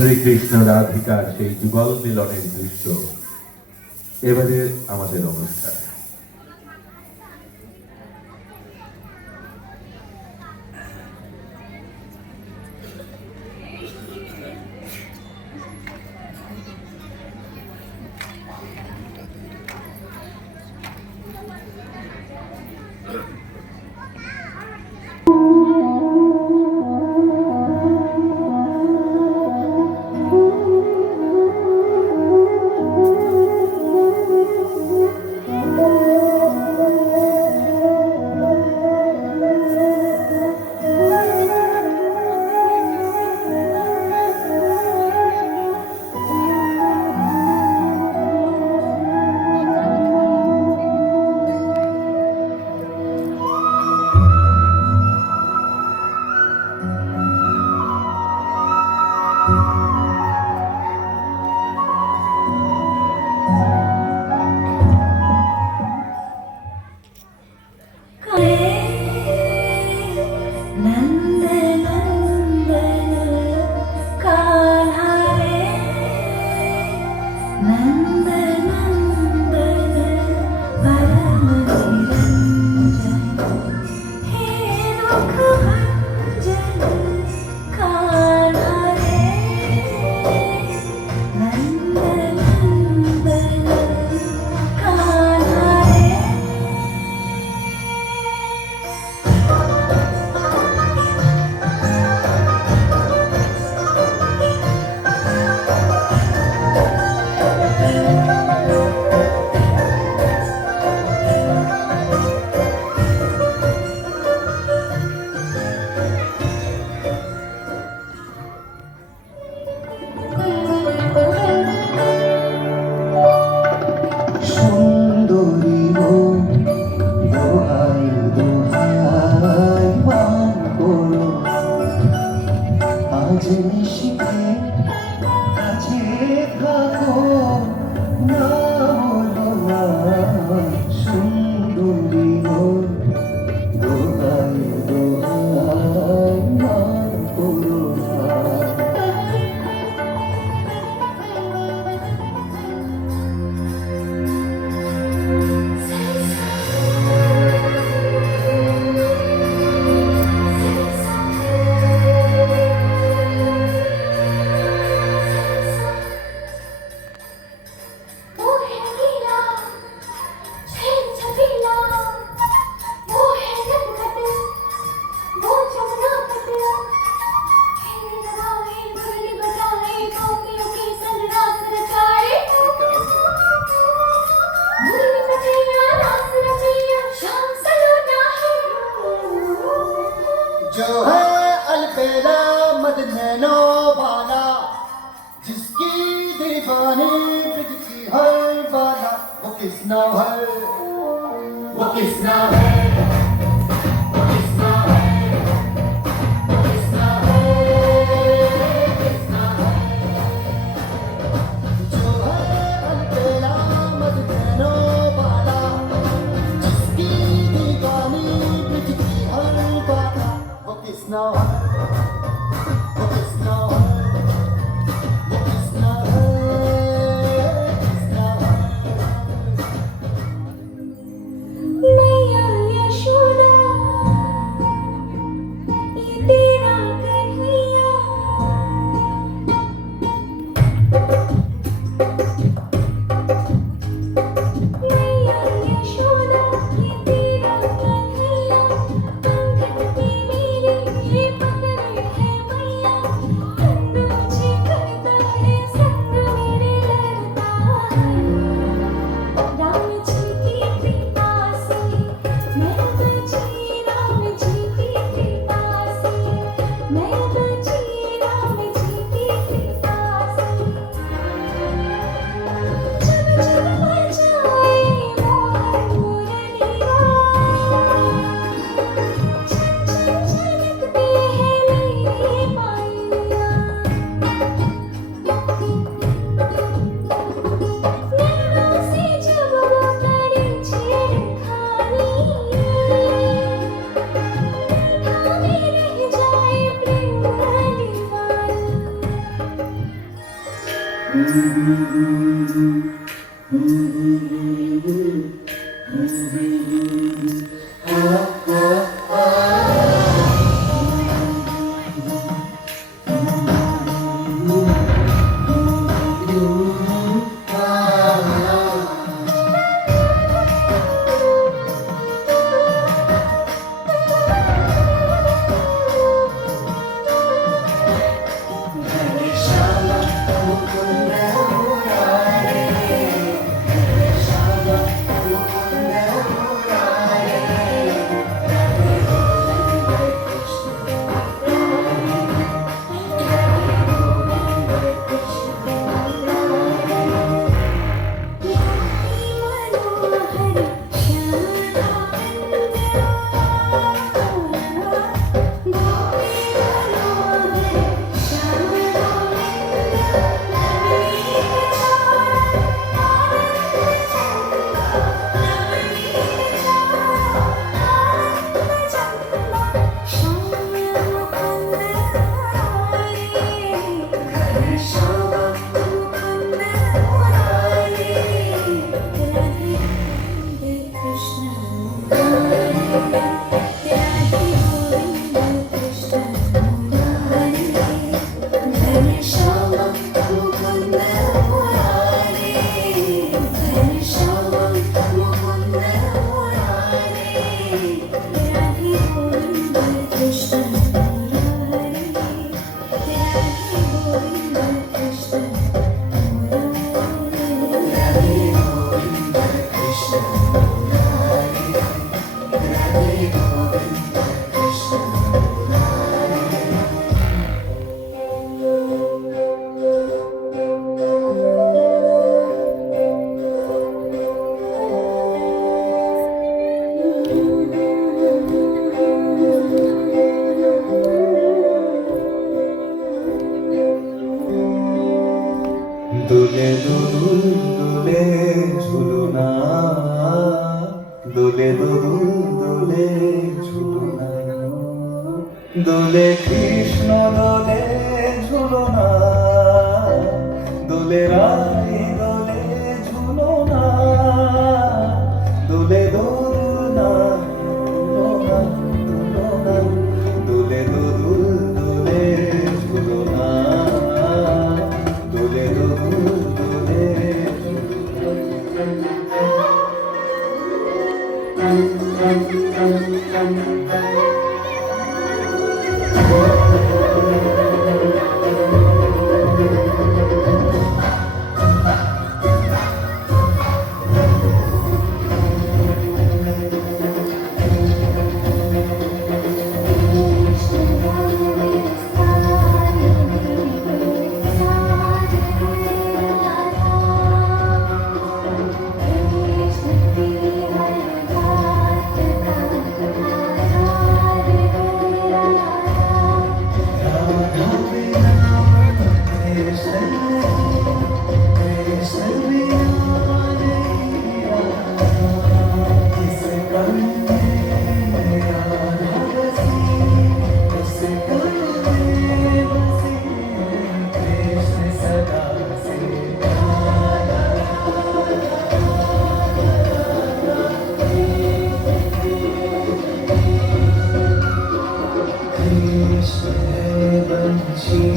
শ্রীকৃষ্ণ রাধিকার সেই যুগল মিলনের দৃশ্য এবারে আমাদের অনুষ্ঠান। जो है अलबेला मदनैनो वाला, जिसकी दीवानी ब्रिज की हर बाला, वो किस नाम है, वो किस नाम है, वो किस नाम है, वो किस नाम है, किस नाम है। जो है अलबेला मदनैनो वाला, जिसकी दीवानी ब्रिज की हर बाला, वो किस नाम है, वो किस नाम है, वो किस नाम है, किस नाम है। मैया यशोदा ये तेरा कन्हैया, मैया यशोदा ये तेरा कन्हैया, अंगद पे मेरे ये पकड़े है मैया। দোলে দোদুল দোলে ঝুলনা, দোলে দোদুল দোলে ঝুলনা, দোলে কৃষ্ণ দোলে ঝুলনা, দোলে রাই দোলে ঝুলনা, দোলে দোলনা দোলনা দোলনা, দোলে দোদুল দোলে ঝুলনা, দোলে দোদুল দোলে Krishna Banshi